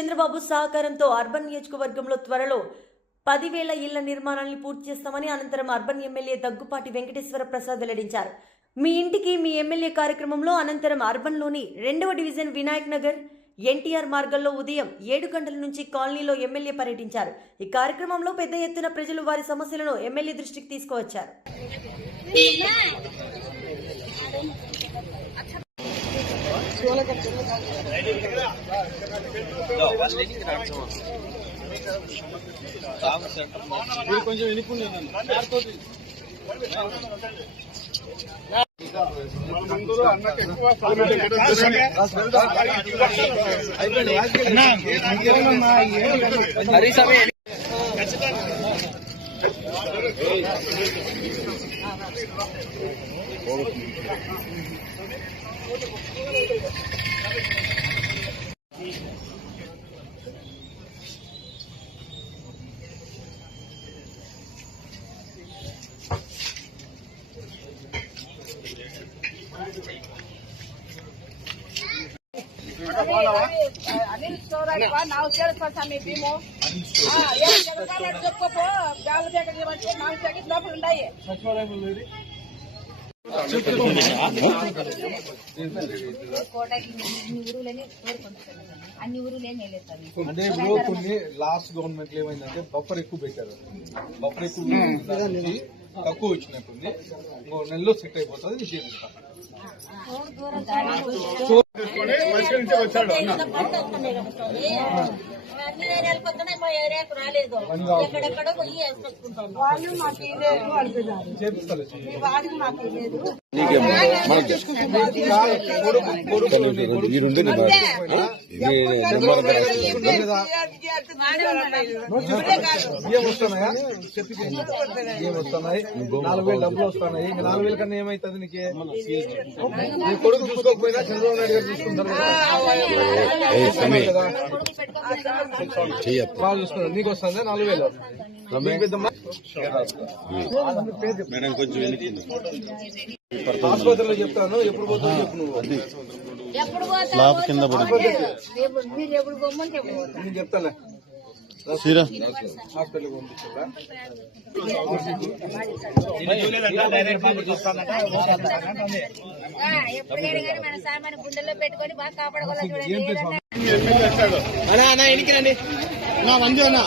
చంద్రబాబు సహకారంతో అర్బన్ నియోజకవర్గంలో త్వరలో 10,000 ఇళ్ల నిర్మాణాలను పూర్తి చేస్తామని అనంతరం అర్బన్ ఎమ్మెల్యే దగ్గుపాటి వెంకటేశ్వర ప్రసాద్ వెల్లడించారు. మీ ఇంటికి మీ ఎమ్మెల్యే కార్యక్రమంలో అనంతరం అర్బన్లోని 2వ డివిజన్ వినాయక్ నగర్ ఎన్టీఆర్ మార్గంలో ఉదయం 7 గంటల నుంచి కాలనీలో ఎమ్మెల్యే పర్యటించారు. ఈ కార్యక్రమంలో పెద్ద ఎత్తున ప్రజలు వారి సమస్యలను ఎమ్మెల్యే దృష్టికి తీసుకువచ్చారు. కొంచెం అనిల్ స్టోర్ ನಾವು ಕೇಳಿಸ್ಕೊಂಡು ಸ್ವಾಮಿ ಭೀಮು చెప్పుకో గాలి ప్యాకెట్ ఇవ్వండి 4 ప్యాకెట్ లోపల ఉన్నాయి అంటే ఇప్పుడు కొన్ని లాస్ట్ గవర్నమెంట్ ఏమైందంటే బఫర్ ఎక్కువ పెట్టారు. బఫర్ ఎక్కువ తక్కువ వచ్చినట్టుంది. ఇంకో నెలలో సెట్ అయిపోతుంది. నిషేధిస్తాం. అన్ని ఏరియాలకు వస్తున్నాయి, మా ఏరియాకు రాలేదు. ఎక్కడెక్కడో పోయి వేసుకొచ్చుకుంటాం. వాళ్ళు మాకు లేదు అంటున్నారు. వాడికి మాకు లేదు. బియ్యం వస్తున్నాయా? బియ్యం వస్తున్నాయి. 4,000 డబ్బులు వస్తున్నాయి. ఇంకా 4,000 కన్నా ఏమైతుంది నీకే? నీ కొడుకు చూసుకోకపోయినా చంద్రబాబు నాయుడు గారు చూసుకుంటారు కదా. బాగా చూస్తున్నారు. నీకు వస్తుందా 4,000? ఆసుపత్రిలో చెప్తాను. ఎప్పుడు పోతావు చెప్పు. నువ్వు నేను చెప్తాలే. హాస్పిటల్కి పంపించాలా? పెట్టుకొని బాగా కాపాడుకోవాలి. ఎన్నికలండి నా మంజు అన్న